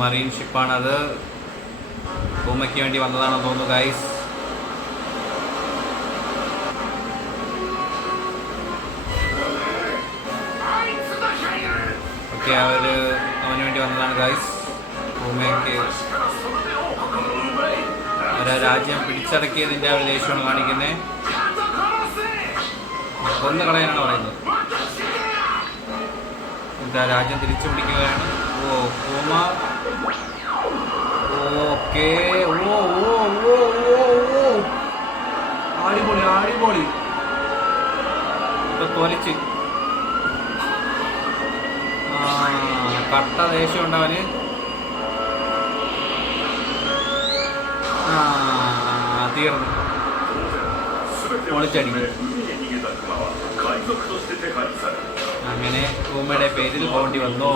Marine ഷിപ്പാണത്. പൂമയ്ക്ക് വേണ്ടി വന്നതാണെന്ന് തോന്നുന്നു guys. Okay, അവന് വേണ്ടി വന്നതാണ് ഗൈസ്. പൂമയ്ക്ക് രാജ്യം പിടിച്ചടക്കിയതിൻ്റെ ആ ദേഷ്യമാണ് കാണിക്കുന്നത്. കൊന്നു കളയാനാണ് പറയുന്നത്. രാജ്യം തിരിച്ചു പിടിക്കുകയാണ്. ഓ പൂമ. ഓക്കെ. ഓ ഓ ഓ ഓ അടിപൊളി അടിപൊളി. ഇപ്പൊ തൊലിച്ച് കട്ട ദേഷ്യം ഉണ്ടവന്. തീർന്നു. പൊളിച്ചടിക്കും. അങ്ങനെ പൂമയുടെ പേരിൽ പോണ്ടി വന്നു.